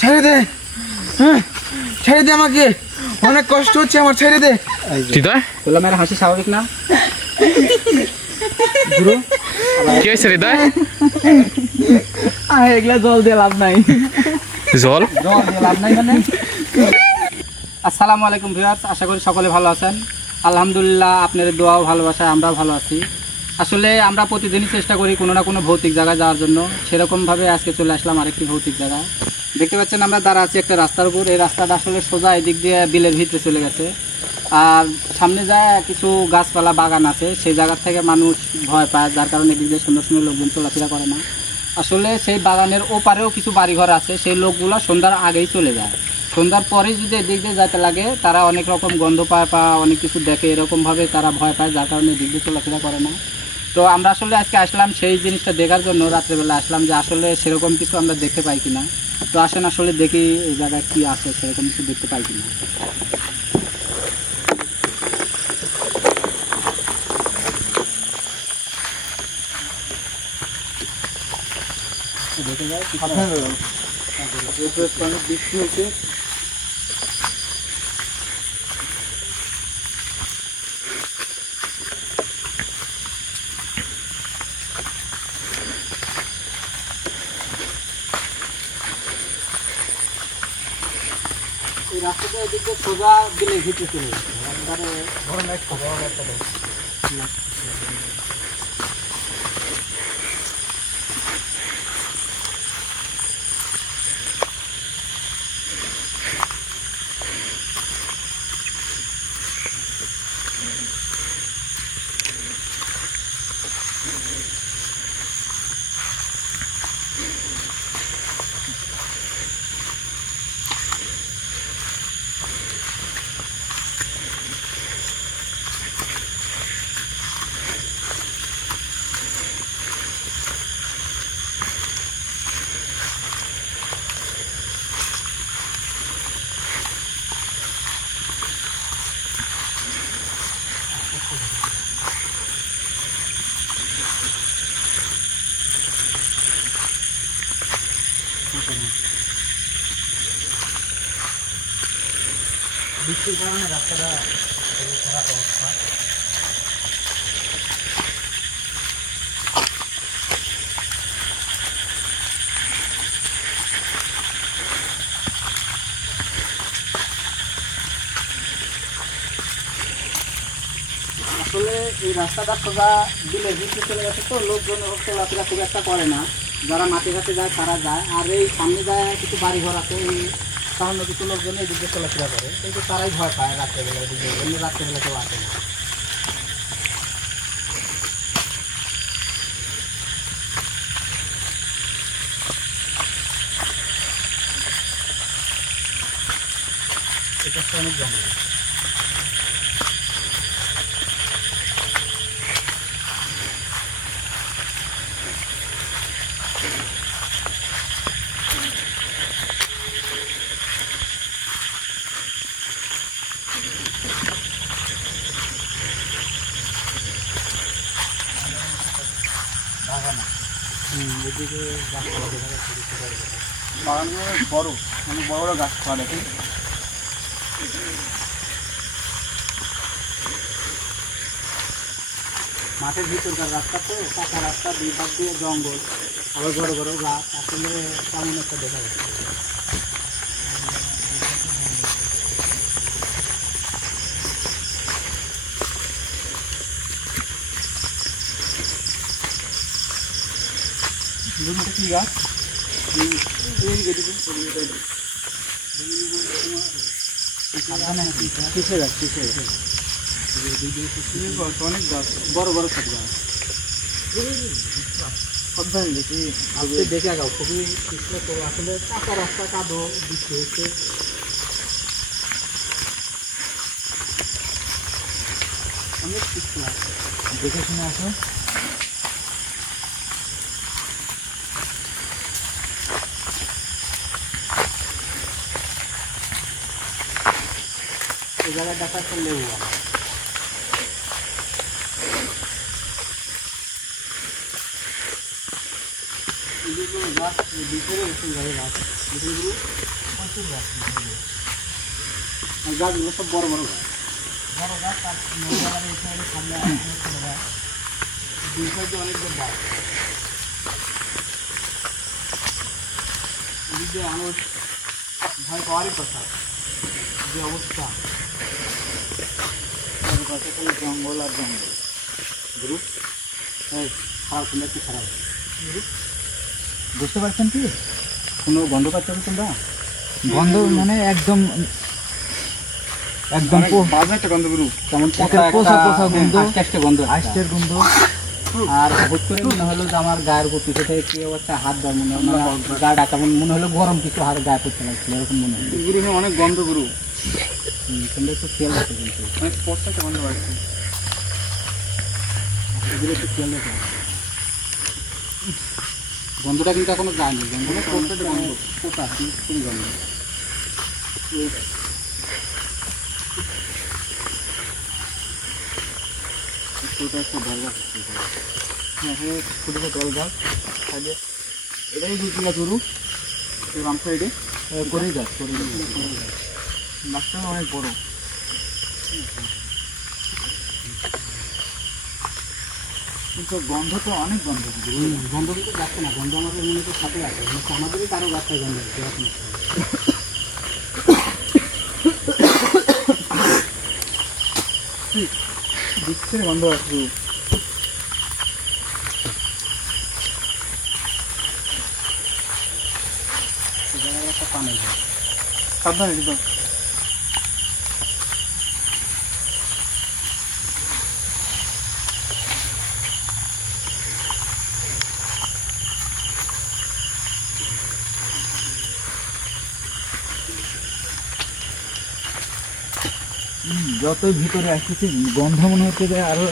ছেড়ে দে, ছেড়ে দে আমাকে, অনেক কষ্ট হচ্ছে আমার, ছেড়ে দে। বললাম এর হাসি স্বাভাবিক না? কি হয়েছে হৃদয়? এগুলা জল দিয়ে লাভ নাই। জল দিয়ে লাভ নাই মানে? আসসালামু আলাইকুম ভিউয়ার্স, আশা করি সকলে ভালো আছেন। আলহামদুলিল্লাহ, আপনাদের দোয়া ও ভালোবাসায় আমরাও ভালো আছি। আসলে আমরা প্রতিদিনই চেষ্টা করি কোনো না কোনো ভৌতিক জায়গায় যাওয়ার জন্য। সেরকমভাবে আজকে চলে আসলাম আরেকটি ভৌতিক জায়গায়। দেখতে পাচ্ছেন আমরা দাঁড়া আছি একটা রাস্তার উপর। এই রাস্তাটা আসলে সোজা এদিক দিয়ে বিলের ভিতরে চলে গেছে। আর সামনে যায় কিছু গাছপালা বাগান আছে, সেই জায়গা থেকে মানুষ ভয় পায়, যার কারণে এদিক দিয়ে সুন্দর সুন্দর লোকজন চলাফেরা করে না। আসলে সেই বাগানের ওপারেও কিছু বাড়িঘর আছে, সেই লোকগুলো সন্ধ্যার আগেই চলে যায়। সন্ধ্যার পরে যদি এদিক দিয়ে যেতে লাগে, তারা অনেক রকম গন্ধ পায় বা অনেক কিছু দেখে, এরকমভাবে তারা ভয় পায়, যার কারণে এদিক দিয়ে চলাফেরা করে না। তো আমরা আসলে আজকে আসলাম সেই জিনিসটা দেখার জন্য, রাত্রেবেলা আসলাম যে আসলে সেরকম কিছু আমরা দেখতে পাই কিনা। তো আসেন আসলে দেখি এই জায়গায় কি আছে, সেরকম কিছু দেখতে পাই কিনা। দেখে যায় অনেক বৃষ্টি হয়েছে। এই রাস্তাটা এদিকে সোজা বিলের ভিতরে চলে গেছে, একবারে বড় একটা বৃষ্টির কারণে রাস্তাটা খারাপ অবস্থা। আসলে এই রাস্তাটা সোজা বিলের ভিতরে চলে গেছে, তো লোকজন চলাফেরা খুব একটা করে না। যারা মাঠে ঘাটে যায় তারা যায়, আর এই সামনে যায় কিছু বাড়িঘর আছে, এই সামান্য কিছু লোকজন এই দিকে চলাফেরা করে, কিন্তু তারাই ভয় পায় রাত্রেবেলা, এদিকে এমনি রাত্রেবেলা কেউ আসে না। এটা অনেক জঙ্গল। এদিকে গাছপালা দেখা যাচ্ছে, বাগানগুলো বড়, মানে বড় বড় গাছপালা দেখেন। মাঠের ভিতরকার রাস্তা, তো কাঁচা রাস্তা, দুই পাশ দিয়ে জঙ্গল, আবার বড় বড় গাছ, আসলে তেমন একটা দেখা যাচ্ছে। কি গাছ? কিসের গাছ? অনেক গাছ, বড় বড় সব গাছ। সাবধানে দেখি, আজকে দেখে আগাও, খুবই কৃষ্ণ। তো আসলে কাঁচা রাস্তা, কাদো বৃষ্টি হয়েছে। অনেক কৃষ্ণ, দেখে শুনে আসো। এই জায়গায় দেখা যাচ্ছে লেবু। গাছ ভিতরে গাছ গাছগুলো সব বড় বড় গাছ। ভয় পাওয়ারই কথা, যে অবস্থা জঙ্গল আর জঙ্গল। গ্রুপ খারাপ, তোমরা কি খারাপ বুঝতে পারছেন কি? কোনো গন্ধ পাচ্ছ কি তোমরা? গন্ধ মানে একদম একদম বাজে একটা গন্ধ গ্রুপ, যেমন পোষা পোষা গন্ধ, আস্তে গন্ধ, আস্তের গন্ধ। আর হুট করে মনে হলো যে আমার গায়ের উপর পিছু থেকে কি অবস্থা হাত দেওয়া মনে হলো, গা ডাকা মনে হলো গরম কিছু হাত গায়ে পড়তে লাগছিল, এরকম মনে হলো। গুরু অনেক গন্ধ গুরু, তোমরা একটু খেয়াল রাখো, কিন্তু অনেক স্পটটা গন্ধ পাচ্ছে, এগুলো একটু খেয়াল রাখো। গন্ধটা কিন্তু এখনো যায়নি, গন্ধটা স্পটটা গন্ধ, পোটা কোন গন্ধ। ছোটো একটা বল গাছ, হ্যাঁ ছোটো ছোটো বল গাছ, এটাই দুটি গাছ গরু, বাম সাইডে করেই গাছ, গাছটা অনেক বড়। কিন্তু গন্ধ তো অনেক গন্ধ, গন্ধ কিন্তু যাচ্ছে না, গন্ধ আমাদের মনে তো সাথে আছে, আমাদেরই কারো গাছটায় গন্ধ হচ্ছে। দিচ্ছে গন্ধ আছে, সাবধানে একদম। যতই ভিতরে আসতেছি গন্ধ মনে হচ্ছে যে আরো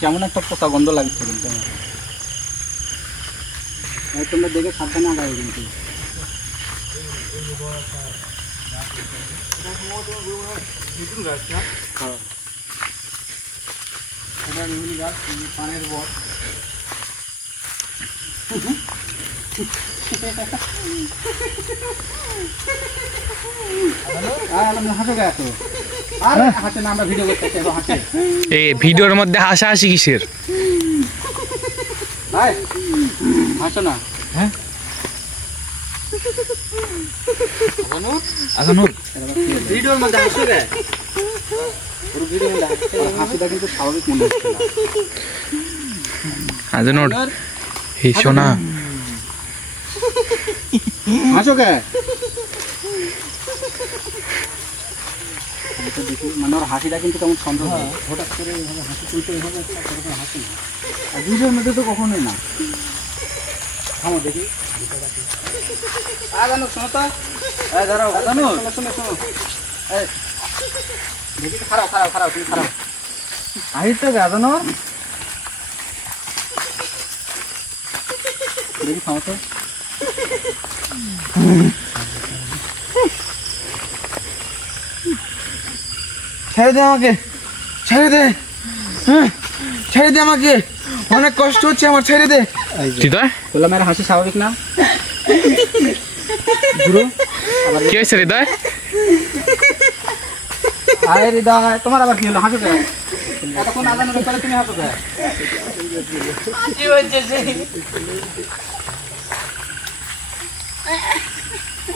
কেমন একটা পোষা গন্ধ লাগছে, কিন্তু তোমরা দেখে সাবধানে আগাবে। কিন্তু পানের বট হাসে গায়ে তো, আর হাসে না, আমরা ভিডিও করতে হাসে। এই ভিডিওর মধ্যে হাসাহাসি কিসের? ভাই হাসো না। হ্যাঁ ভিডিওর মধ্যে হাসো গে, হাসিটা কিন্তু স্বাভাবিক মনে হচ্ছে না। আজানুর এই শোনা হাসো গে, মানে ওর হাসিটা কিন্তু কেমন সন্দেহ, হঠাৎ করে এইভাবে হাসি তুলতে এইভাবে হাসি না, আর ভিডিওর মধ্যে তো কখনোই না। থামো দেখি, আজানুর শোনো তো, দাঁড়াও আজানুর, শোনো শোনো, দেখি খারাপ খারাপ খারাপ, তুমি খারাপ হাসি তো আজানুর, দেখি থামো তো। ছেড়ে দে আমাকে, ছেড়ে দে, ছেড়ে দে আমাকে, অনেক কষ্ট হচ্ছে আমার, ছেড়ে দে। হৃদয় বললাম এর হাসি স্বাভাবিক না। কি হয়েছে হৃদয়? আরে হৃদয় তোমার আবার কি হলো, হাসো কে? এতক্ষণ আজানের ব্যাপারে তুমি হাসো কে? কি হয়েছে যে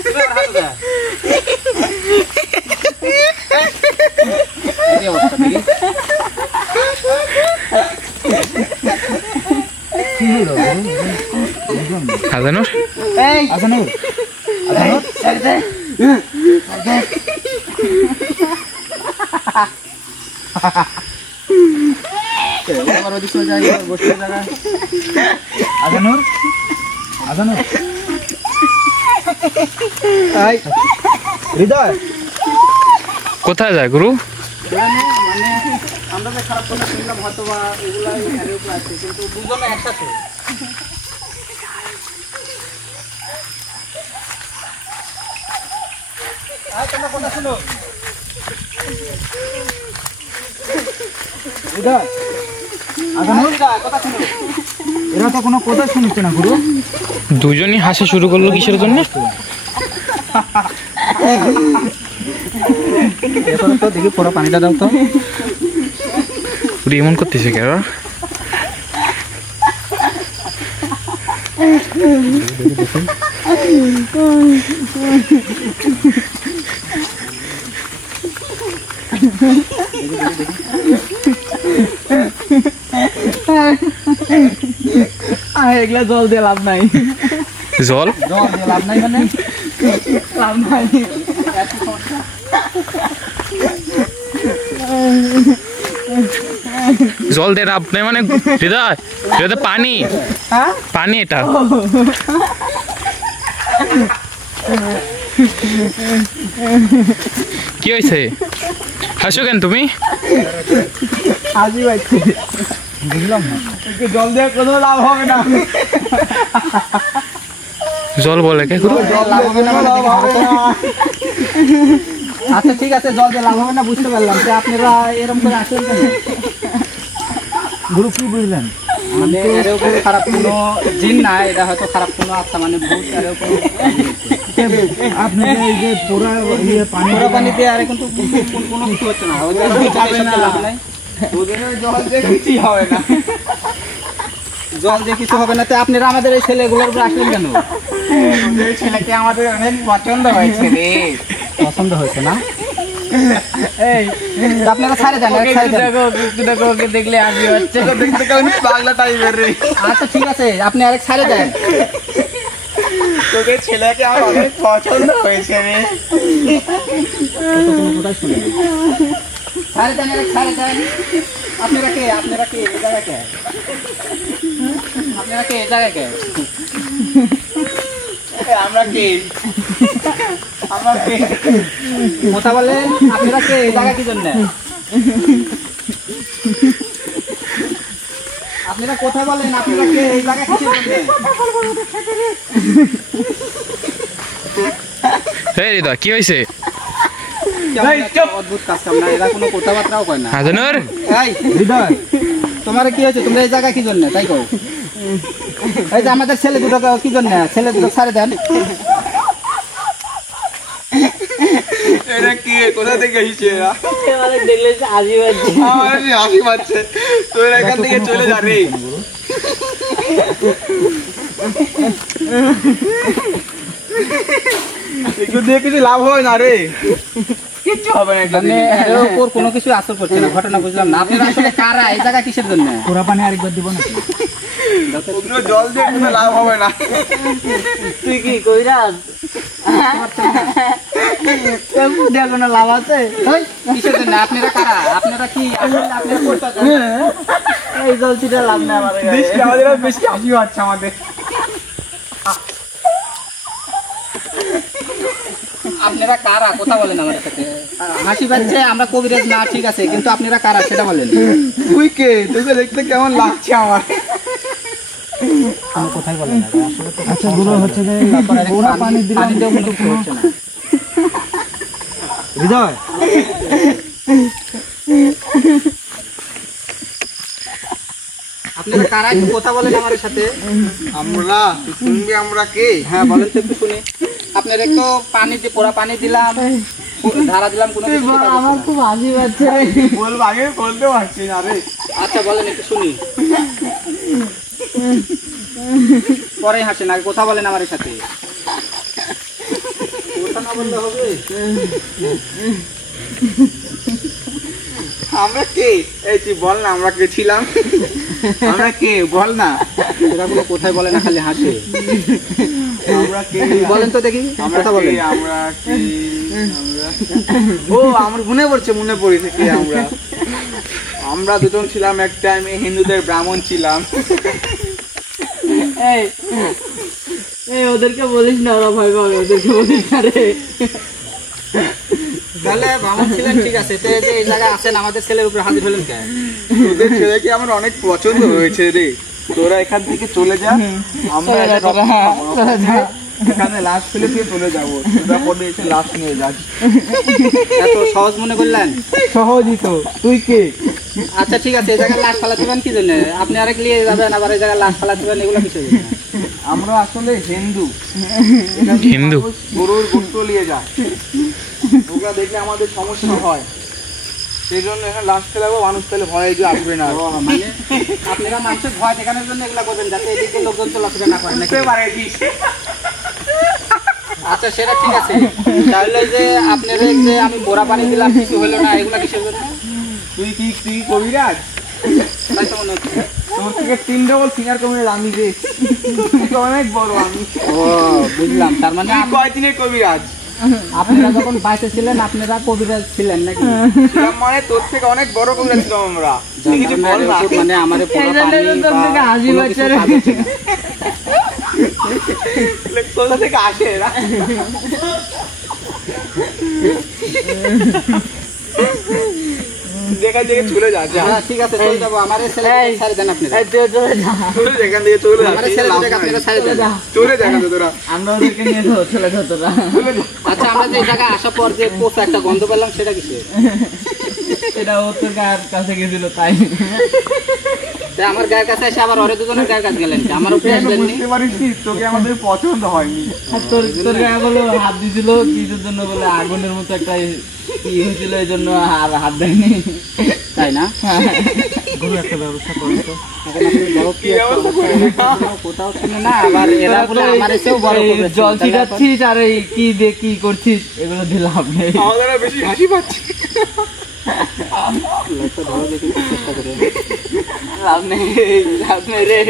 তুমি আবার হাসো কে? এই অবস্থা দেখি কি হলো? আজানুর এই আজানুর, আজানুর ছেড়ে দে, আজানুর আজানুর হৃদয় কোথায় যায় গুরু? মানে আমরা যে খারাপ কথা শুনলাম হয়তো বা এগুলো আছে, কিন্তু দুজনে একসাথে। তোমরা কথা শুনো, কথা শুনো, এরা তো কোনো কথা শুনছে না গুরু। দুজনই হাসা শুরু করলো কিসের জন্য? তো দেখি পুরো পানিটা দাও তো। এমন করতেছে কেন? এগুলা জল দিয়ে লাভ নাই। জল জল দিয়ে লাভ নাই মানে? লাভ নাই। জল দিয়ে লাভ নেই মানে হৃদয়, এটা তো পানি, পানি এটা। কি হয়েছে? হাসো কেন তুমি? হাসি পাচ্ছে, বুঝলাম না। জল দিয়ে কোনো লাভ হবে না। জল বলে কে গুরু? জল লাভ হবে না মানে দেখি হবে তো। আচ্ছা ঠিক আছে, জল দিয়ে লাভ হবে না বুঝতে পারলাম। তো আপনারা এরকম করে আসেন কেন? গুরু কি বুঝলেন? মানে এর উপরে খারাপ কোনো জিন না, এটা হয়তো খারাপ কোনো আত্মা মানে ভূত। এর উপরে আপনি এই যে পুরো পানি পুরো পানি দিয়ে আর কিন্তু কোনো কিছু হচ্ছে না। ওই যে লাভ নাই। জল দিয়ে কিছুই হবে না। জল দিয়ে কিছু হবে না। তো আপনারা আমাদের এই ছেলেগুলোর উপর আসলেন কেন? এই ছেলেকে আমাদের অনেক পছন্দ হয়েছে রে। পছন্দ হয়েছে না? এই তো আপনারা ছাড়ে দেন, ছাড়ে দেন। দেখো ওকে দেখলে আমি হচ্ছে দেখতে কেমন পাগলা টাইপের রে। আচ্ছা ঠিক আছে, আপনি আরেক ছাড়ে দেন। তোকে ছেলেকে আমার অনেক পছন্দ হয়েছে রে। ছাড়ে দেন, আরেক ছাড়ে দেন। আপনারা কে? আপনারা কে? এই জায়গা কে? আপনারা কে? এই জায়গা কে? আমরা কি আমরা কি কথা বলেন, আপনারা কে? এই জায়গা কি জন্য? আপনারা কথা বলেন, আপনারা কে? এই জায়গা কিসের জন্য? এই হৃদয় কি হয়েছে? কেমন একটা অদ্ভুত কাজ কাম না, এরা কোনো কথাবার্তাও কয় না। হাজানোর এই হৃদয়, তোমার কি হয়েছে? তোমরা এই জায়গা কি জন্য তাই কও? এই যে আমাদের ছেলে দুটো কি জন্য? ছেলে দুটো ছাড়ে দেন। এটা কি কোথা থেকে এসেছে এরা? আমাদের দেখলে হাসি পাচ্ছে। আমার হাসি পাচ্ছে। তোর এখান থেকে চলে যা রে। একটু দিয়ে কিছু লাভ হয় না রে, কিচ্ছু হবে না। এটা মানে এর উপর কোনো কিছু আসর করছে না, ঘটনা বুঝলাম না। আপনারা আসলে কারা? এই জায়গা কিসের জন্য? পুরা পানি আরেকবার দিব না, ওগুলো জল দিয়ে কোনো লাভ হবে না। তুই কি কইরাস? দিয়ে কোনো লাভ আছে? ওই, কিসের জন্য? আপনারা কারা? আপনারা কি আসলে আপনারা করতে এই জলছিটা লাভ নেই আমার গায়ে। বেশি আমাদের আর বেশি হাসি পাচ্ছে আমাদের। আপনারা কারা? কথা বলেন আমার সাথে। হাসি পাচ্ছে, আমরা কবিরাজ না ঠিক আছে, কিন্তু আপনারা কারা সেটা বলেন। তুই কে? তোকে দেখতে কেমন লাগছে আমার? কোনো কথাই বলেন না আসলে। আচ্ছা গুলো হচ্ছে যে পুরা পানি দিলাম, পানি দিয়েও কোনো কিছু হচ্ছে না। হৃদয় আপনারা কারা? একটু কথা বলেন আমার সাথে। আমরা শুনবি আমরা কে? হ্যাঁ বলেন তো একটু শুনি। আপনার একটু পানি দিয়ে পোড়া পানি দিলাম, ধারা দিলাম, কোনো কিছু কথা বলছেন আমার না। খুব হাসি পাচ্ছে। বলবো আগে বলতে পারছি না রে। আচ্ছা বলেন একটু শুনি, পরে হাসেন, আগে কথা বলেন আমার সাথে। কথা না বললে হবে? আমরা কে? এই তুই বল না আমরা কে ছিলাম? আমরা কে বল না। এরা কোনো কথাই বলে না, খালি হাসে। আমরা কে? বলেন তো দেখি, আমরা কথা কে? বলেন। আমরা কে? ও আমার মনে পড়েছে কে আমরা। আমরা দুজন ছিলাম এক টাইমে হিন্দুদের ব্রাহ্মণ ছিলাম। এই এই ওদেরকে বলিস না, ওরা ভয় পাবে। ওদেরকে বলিস না রে। তাহলে ব্রাহ্মণ ছিলেন ঠিক আছে, তো এই যে এই জায়গায় আছেন, আমাদের ছেলের উপরে হাজির হলেন কেন? তোদের ছেলেকে আমার অনেক পছন্দ হয়েছে রে। তোরা এখান থেকে চলে যা, আমরা এখানে লাশ ফেলে দিয়ে চলে যাবো। তোরা পরে এসে লাশ নিয়ে যাস। এত সহজ মনে করলেন? সহজই তো। তুই কে? আচ্ছা ঠিক আছে, এই জায়গায় লাশ ফালা দিবেন কি জন্য? আপনি আরেক নিয়ে যাবেন, আবার এই জায়গায় লাশ ফালা দিবেন, এগুলো কিছু আমরা আসলে হিন্দু, হিন্দু গরুর গোস্ত নিয়ে যায়, ওগুলা দেখলে আমাদের সমস্যা হয়, সেই জন্য এখানে লাশ ফেলাবো, মানুষ পেলে ভয়ে যে আসবে না। মানে আপনারা মানুষের ভয় দেখানোর জন্য এগুলো করবেন, যাতে এদিকে লোকজন চলাফেরা না করেন। আচ্ছা সেটা ঠিক আছে, তাহলে যে আপনার যে আমি বোরা পানি দিলাম কিছু হলো না, এগুলা কিসের জন্য? তুই কবিরাজ, তাই তো মনে হচ্ছে। তোর থেকে 3 ডবল সিনিয়র কবিরাজ আমি রে, তুই অনেক বড় আমি। ও বুঝলাম, তার মানে তুই কয় দিনের কবিরাজ? আপনারা যখন বাইরে ছিলেন আপনারা কবিরাজ ছিলেন নাকি? ছিলাম মানে তোর থেকে অনেক বড় কবিরাজ ছিলাম আমরা। তুই কিছু বল না, মানে আমার এই জন্য তোর থেকে হাসি পাচ্ছে রে। কোথা থেকে আসে এরা? দেখা দেখে চলে যা, যা। ঠিক আছে চলে যাবো, আমার ছেলে ছেড়ে দেন আপনারা। এই তুই চলে যা, চলে যা, এখান থেকে চলে যা, আমার ছেলে আপনারা ছেড়ে দেন। চলে যা এখান থেকে তোরা। আমরা ওদেরকে নিয়ে তো চলে যা তোরা। আচ্ছা আমরা যে জায়গায় আসার পর যে পোষা একটা গন্ধ পেলাম সেটা কিসে? এটা ও তোর গায়ের কাছে গেছিল তাই। আমার গায়ের কাছে এসে আবার ওরে দুজনের গায়ের কাছে গেলেন, আমার উপরে আসলেন নি? বুঝতে পারিস নি, তোকে আমাদের পছন্দ হয়নি। আর তোর গায়ে বলো হাত দিছিল কিসের জন্য বলে আগুনের মতো একটা কি হয়েছিল এই জন্য আর হাত দেয়নি, তাই না? গুরু একটা ব্যবস্থা করো তো। কি ব্যবস্থা করে কোথাও শুনে না, আবার এরা বলে আমার এসেও বড় এই করবে। জল ছিটাচ্ছিস আর এই কি দিয়ে কি করছিস এগুলো দিয়ে লাভ নেই। আমাদের আর বেশি হাসি পাচ্ছে। চেষ্টা করে লাভ নেই, লাভ নেই রে,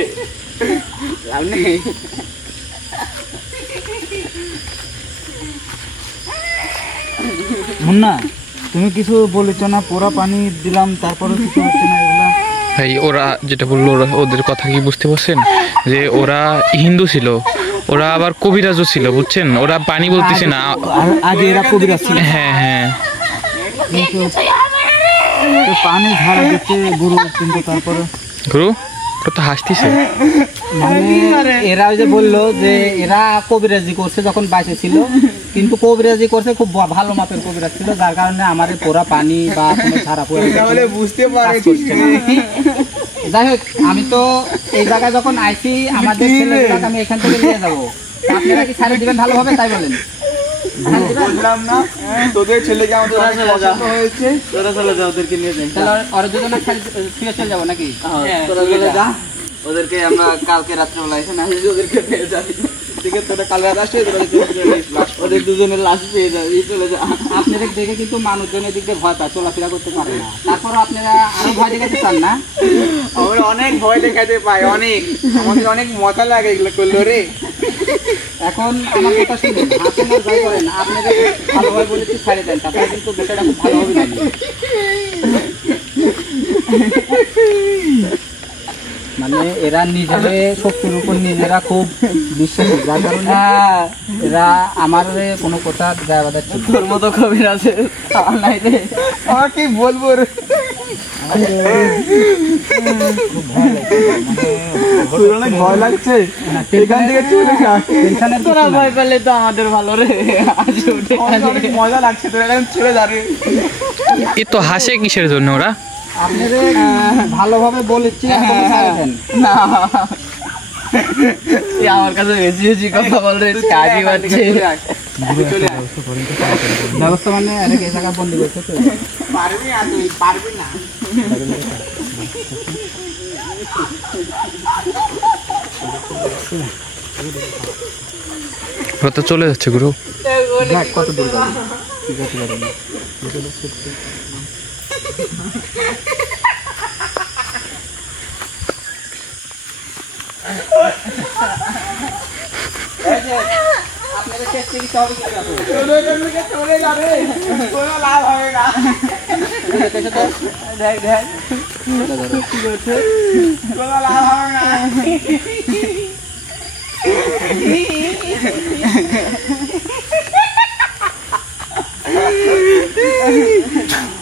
লাভ নেই। মুন্না তুমি কিছু বলেছ না, পোড়া পানি দিলাম তারপরে কিছু হচ্ছে না এগুলা? ভাই ওরা যেটা বললো, ওদের কথা কি বুঝতে পারছেন? যে ওরা হিন্দু ছিল, ওরা আবার কবিরাজও ছিল, বুঝছেন? ওরা পানি বলতেছে না। আগে এরা কবিরাজ ছিল, হ্যাঁ হ্যাঁ, কিন্তু তো পানি ঝাড়া দিচ্ছে গুরু, কিন্তু তারপরে গুরু ওরা তো হাসতেছে। মানে এরা ওই যে বললো যে এরা কবিরাজি করছে যখন বাইসে ছিল, কিন্তু কবিরাজি করছে খুব ভালো মাপের কবিরাজ ছিল, যার কারণে আমার পোড়া পানি বা কোনো ছাড়া পড়ে তাহলে বুঝতে পারছিস। যাই হোক, আমি তো এই জায়গায় যখন আইছি আমাদের ছেলেগুলোকে আমি এখান থেকে নিয়ে যাবো, আপনারা কি ছাড়ে দিবেন ভালোভাবে? তাই বলেন। বললাম না তোদের ছেলেকে আমাদের অনেক পছন্দ হয়েছে। তোরা চলে যা, ওদেরকে নিয়ে যাই। তাহলে ওরা দুজনে ফিরে চলে যাবো নাকি? তোরা চলে যা, ওদেরকে আমরা কালকে রাত্রেবেলা এখানে আসি, ওদেরকে পেয়ে যাবি। ঠিক আছে, তোরা কাল রাত আসলে ওদের দুজনের লাশ পেয়ে যাবি, চলে যা। আপনাদের দেখে কিন্তু মানুষজন এদিক দিয়ে ভয় পায়, চলাফেরা করতে পারে না, তারপরও আপনারা আরো ভয় দেখাতে চান না? আমরা অনেক ভয় দেখাতে পাই, অনেক, আমাদের অনেক মজা লাগে এগুলো করলো রে। এখন আমার কথা শুনুন, হাসেন আর যাই করেন, আপনাদের ভালোভাবে বলেছি ছাড়ে দেন, তাছাড়া কিন্তু বিষয়টা খুব ভালোভাবে জানি। মানে এরা নিজেদের শক্তির উপর নিজেরা খুব বিশ্বাসী, যার কারণে এরা আমার কোনো কথা গায়ে বাঁধাচ্ছে না। তোর মতো কবির আছে নাই রে। আমার কি বলবো রে, অনেক ভয় লাগছে, এখান থেকে চলে যা। টেনশনের তোরা ভয় পেলে তো আমাদের ভালো রে, আজ উঠে আমাদের অনেক মজা লাগছে, তোরা এখানে চলে যা রে। এ তো হাসে কিসের জন্য ওরা? আপনাদের ভালোভাবে বলেছি এখন ছাড়ে দেন। না, তুই আমার কাছে বেশি বেশি কথা বল রে, কাজই পাচ্ছে। ব্যবস্থা মানে এই জায়গা বন্দি করতে তো পারবি না, তুই পারবি না। ওরা তো চলে যাচ্ছে গুরু। দেখ কত দূর যাবে। আপনাদের শেষ চিকিৎসা হবে কি হবে? তোদের এখান থেকে চলে যা রে, কোনো লাভ হবে না। দেখ দেখ কোনো লাভ হবে না।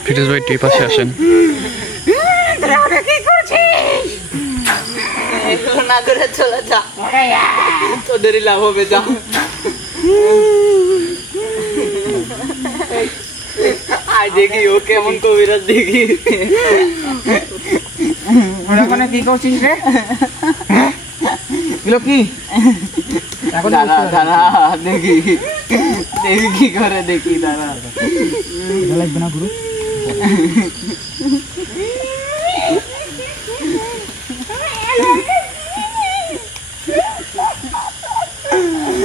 ফিরোজ ভাই তুই পাশে আসেন। এগুলো না করে চলে যা, তোদেরই লাভ হবে, যা। আয় দেখি ও কেমন কবিরাজ, দেখি ওরা ওখানে কি করছিস রে? এগুলো কি? এখন দাঁড়া দাঁড়া দেখি দেখি কি করে দেখি দাঁড়া এটা লাগবে না গুরু?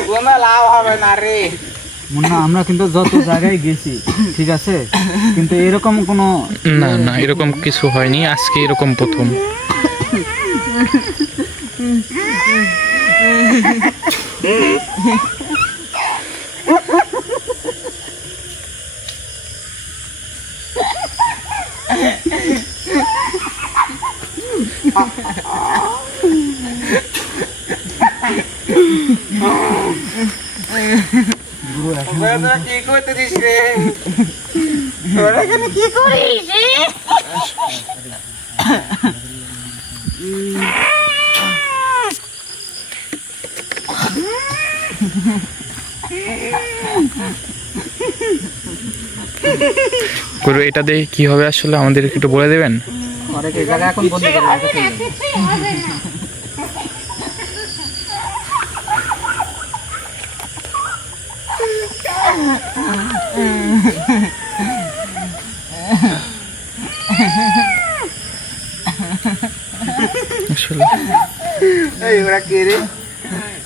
কোনো লাভ হবে না রে। মুন্না আমরা কিন্তু যত জায়গায় গেছি ঠিক আছে, কিন্তু এরকম কোনো না না এরকম কিছু হয়নি, আজকে এরকম প্রথম। তোরা কি করতেছিস রে? তোরা এখানে কি করিস রে? গুরু এটা দিয়ে কি হবে আসলে আমাদের একটু বলে দেবেন? অনেক এই জায়গা এখন বন্ধ করে রাখা আসলে এই ওরা কে রে?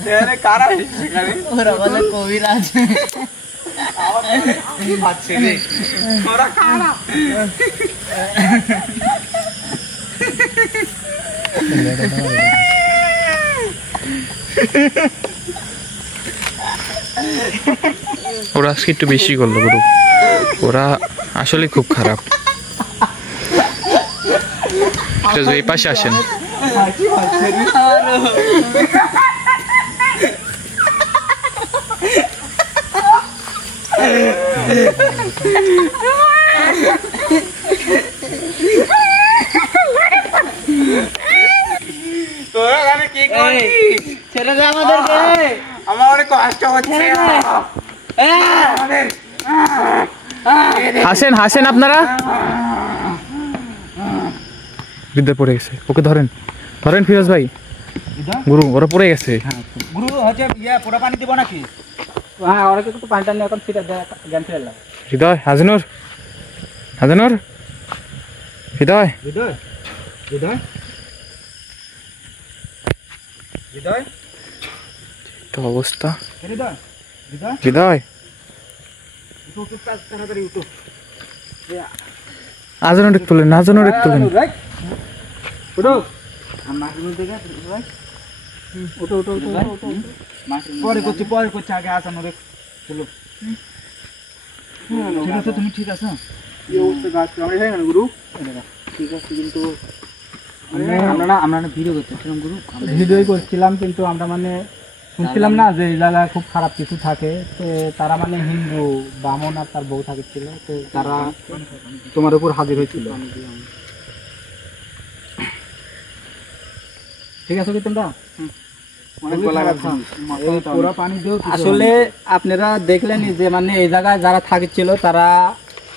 এখানে কারা এসেছে এখানে? ওরা বলে কবিরাজ কি ভাবছে রে? ওরা কারা? ওরা আজকে একটু বেশি করলো গুরু, ওরা আসলে খুব খারাপ। এই পাশে আসেন। কি ভাবছে রে? তোরা এখানে কি করছিস? ছেড়ে দে আমাদেরকে আমার অনেক কষ্ট হচ্ছে। আমাদের হাসেন হাসেন আপনারা। বিদ্যা পড়ে গেছে, ওকে ধরেন ধরেন ফিরোজ ভাই। গুরু ওরা পড়ে গেছে। গুরু হচ্ছে ইয়া পোড়া পানি দিব নাকি? হ্যাঁ ওরা কিন্তু পানিটা নিয়ে এখন ফিরে জ্ঞান ফিরে এলাম। হৃদয় হাজানুর হাজানুর হৃদয় হৃদয় হৃদয় হৃদয় তো অবস্থা। হৃদয় হৃদয় হৃদয় উঠো উঠো তাড়াতাড়ি উঠো। আজানুর এক তুলেন, আজানুর এক তুলেন। উঠো মাটির মধ্যে গেছে ভাই ওটো ওটো ওটো ওটো পরে করছি আগে আসানো রে। চলো ঠিক আছে, তুমি ঠিক আছে? কি অবস্থা গাছ আমরা এখানে কেন গুরু? ঠিক আছে কিন্তু আমরা না ভিডিও করতেছিলাম গুরু, ভিডিওই করছিলাম কিন্তু আমরা মানে শুনছিলাম না যে এই জায়গায় খুব খারাপ কিছু থাকে। তো তারা মানে হিন্দু ব্রাহ্মণ আর তার বউ থাকছিল, তো তারা তোমার উপর হাজির হয়েছিল। ঠিক আছে কি তোমরা? অনেক গলা ব্যথা। পোড়া পানি দিও। আসলে আপনারা দেখলেনই যে মানে এই জায়গায় যারা থাকিছিল তারা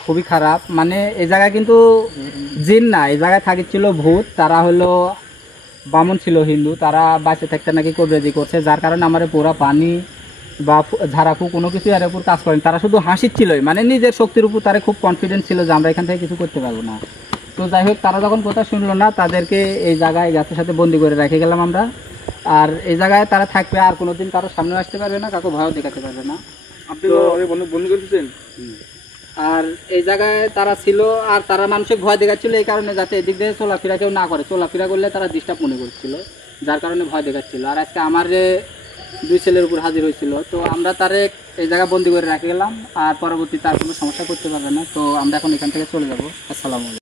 খুবই খারাপ। মানে এই জায়গায় কিন্তু জিন না, এই জায়গায় থাকিছিল ভূত। তারা হলো বামন ছিল হিন্দু, তারা বাঁচে থাকতে নাকি কবিরাজি করছে, যার কারণে আমার পুরা পানি বা ঝাড়াফু কোনো কিছু এর উপর কাজ করেন। তারা শুধু হাসিচ্ছিলই, মানে নিজের শক্তির উপর তারা খুব কনফিডেন্স ছিল যে আমরা এখান থেকে কিছু করতে পারবো না। তো যাই হোক তারা যখন কথা শুনলো না, তাদেরকে এই জায়গায় গাছের সাথে বন্দি করে রেখে গেলাম আমরা। আর এই জায়গায় তারা থাকবে, আর কোনোদিন কারো সামনে আসতে পারবে না, কাউকে ভয়ও দেখাতে পারবে না। আপনি বন্ধু করতেছেন? আর এই জায়গায় তারা ছিল, আর তারা মানুষের ভয় দেখাচ্ছিল এই কারণে যাতে এদিক দিয়ে চলাফেরা কেউ না করে। চলাফেরা করলে তারা ডিস্টার্ব মনে করছিল, যার কারণে ভয় দেখাচ্ছিল। আর আজকে আমার দুই ছেলের উপর হাজির হয়েছিল, তো আমরা তারে এই জায়গায় বন্দি করে রেখে গেলাম। আর পরবর্তীতে আর কোনো সমস্যা করতে পারবে না। তো আমরা এখন এখান থেকে চলে যাবো। আসসালামু আলাইকুম।